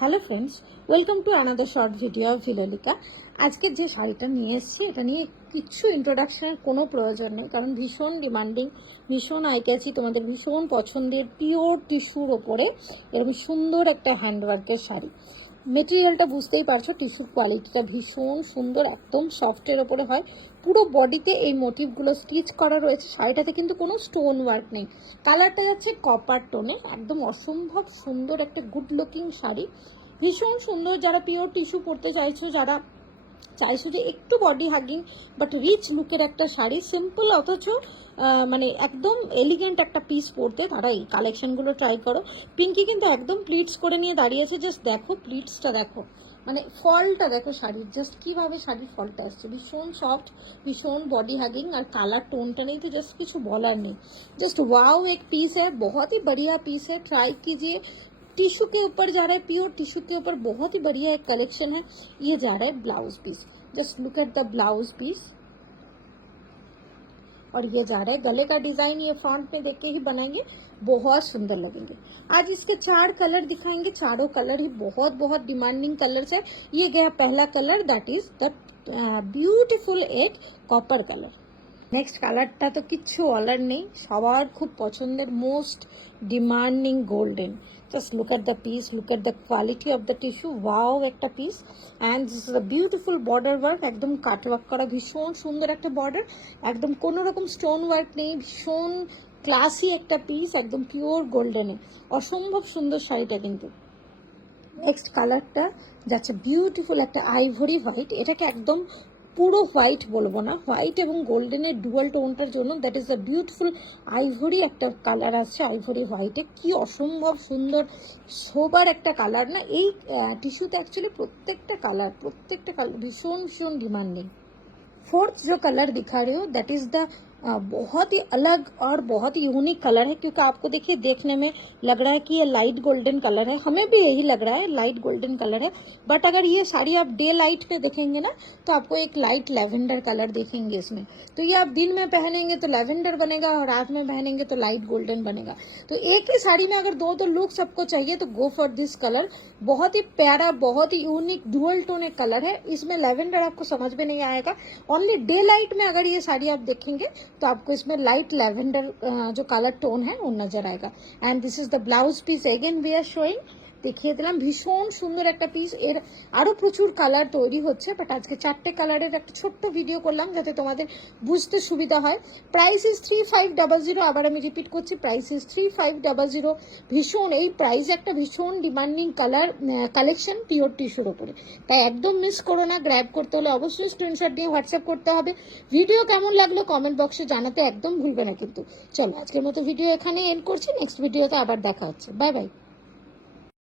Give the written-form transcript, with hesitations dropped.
Hello friends, welcome to another short video of Vilolika. আজকে যে শাড়িটা নিয়ে এসেছি এটা নিয়ে কিছু ইন্ট্রোডাকশনের কোনো প্রয়োজন নেই, কারণ ভীষণ ডিমান্ডিং, ভীষণ আইক্যাচি, তোমাদের ভীষণ পছন্দের পিওর টিস্যুর ওপরে এরকম সুন্দর একটা হ্যান্ডওয়ার্কের শাড়ি। মেটেরিয়ালটা বুঝতেই পারছো, টিস্যুর কোয়ালিটিটা ভীষণ সুন্দর, একদম সফটের ওপরে হয়। পুরো বডিতে এই মোটিভগুলো স্টিচ করা রয়েছে। শাড়িটাতে কিন্তু কোনো স্টোন ওয়ার্ক নেই। কালারটা যাচ্ছে কপার টোনে, একদম অসম্ভব সুন্দর একটা গুড লুকিং শাড়ি, ভীষণ সুন্দর। যারা পিওর টিস্যু পরতে চাইছো, যারা চাইছো যে একটু বডি হাগিং বাট রিচ লুকের একটা শাড়ি, সিম্পল অথচ মানে একদম এলিগেন্ট একটা পিস পরতে, তারা এই কালেকশনগুলো ট্রাই করো। পিঙ্কি কিন্তু একদম প্লিটস করে নিয়ে দাঁড়িয়েছে, জাস্ট দেখো প্লিটসটা দেখো, মানে ফলটা দেখো শাড়ির, জাস্ট কীভাবে শাড়ির ফলটা আসছে, ভীষণ সফট, ভীষণ बॉडी हगिंग। और काला टोनটা नहीं तो जस्ट कुछ बोला नहीं, जस्ट वाओ एक पीस है, बहुत ही बढ़िया पीस है, ट्राई कीजिए। टिश्यू के ऊपर जा रहा है, प्योर टिश्यू के ऊपर बहुत ही बढ़िया एक कलेक्शन है। ये जा रहा है blouse piece, just look at the blouse piece. और ये जा रहा है गले का डिजाइन, ये फ्रंट में देख के ही बनाएंगे, बहुत सुंदर लगेंगे। आज इसके 4 कलर दिखाएंगे, चारों कलर ही बहुत बहुत डिमांडिंग कलर्स है। ये गया पहला colour, that is the beautiful एक कॉपर कलर। नेक्स्ट কালারটা তো কিচ্ছু বলার নেই, সবার খুব পছন্দের, most demanding golden. Just look at the piece, look at the quality of the tissue, wow একটা piece. And this is a beautiful border work, একদম কাট ওয়ার্ক করা, ভীষণ সুন্দর একটা বর্ডার, একদম কোনো রকম স্টোন ওয়ার্ক নেই, ভীষণ ক্লাসি একটা পিস, একদম পিওর গোল্ডেনে, অসম্ভব সুন্দর শাড়িটা কিন্তু। নেক্সট কালারটা যাচ্ছে বিউটিফুল একটা আইভরি হোয়াইট, এটাকে একদম পুরো হোয়াইট বলবো না, হোয়াইট এবং গোল্ডেনের ডুয়াল টোনটার জন্য that is a beautiful ivory একটা কালার আসছে, আইভরি হোয়াইটে, কি অসম্ভব সুন্দর সোবার একটা কালার না। এই টিস্যুতে অ্যাকচুয়ালি প্রত্যেকটা কালার ভীষণ ভীষণ ডিমান্ডিং। फोर्थ जो कलर दिखा रही हो दैट इज द बहुत ही अलग और बहुत ही यूनिक कलर है, क्योंकि आपको देखिए देखने में लग रहा है कि ये लाइट गोल्डन कलर है, हमें भी यही लग रहा है लाइट गोल्डन कलर है, बट अगर ये साड़ी आप डे लाइट पे देखेंगे ना तो आपको एक लाइट लेवेंडर कलर देखेंगे इसमें। तो ये आप दिन में पहनेंगे तो लेवेंडर बनेगा और रात में पहनेंगे तो लाइट गोल्डन बनेगा। तो एक ही साड़ी में अगर दो लुक सबको चाहिए तो गो फॉर दिस कलर। बहुत ही प्यारा, बहुत ही यूनिक डुअल टोन एक कलर है, इसमें लेवेंडर आपको समझ में नहीं आएगा। ओनली डे लाइट में अगर ये साड़ी आप देखेंगे तो आपको इसमें लाइट लेवेंडर जो कलर टोन है वो नजर आएगा। And this is the blouse piece, again we are showing, দেখিয়ে দিলাম ভীষণ সুন্দর একটা পিস। এর আরও প্রচুর কালার তৈরি হচ্ছে, বাট আজকে 4টে কালারের একটা ছোট্ট ভিডিও করলাম যাতে তোমাদের বুঝতে সুবিধা হয়। প্রাইস ইজ 3500, আবার আমি রিপিট করছি, প্রাইস ইজ 3500। ভীষণ এই প্রাইস একটা ভীষণ ডিমান্ডিং কালেকশন পিওর টিস্যুর ওপরে, তাই একদম মিস করো না। গ্র্যাব করতে হলে অবশ্যই স্ক্রিনশট নিয়ে হোয়াটসঅ্যাপ করতে হবে। ভিডিও কেমন লাগলো কমেন্ট বক্সে জানাতে একদম ভুলবে না কিন্তু। চলো আজকের মতো ভিডিও এখানে এন্ড করছি, নেক্সট ভিডিওতে আবার দেখা হচ্ছে, বাই বাই।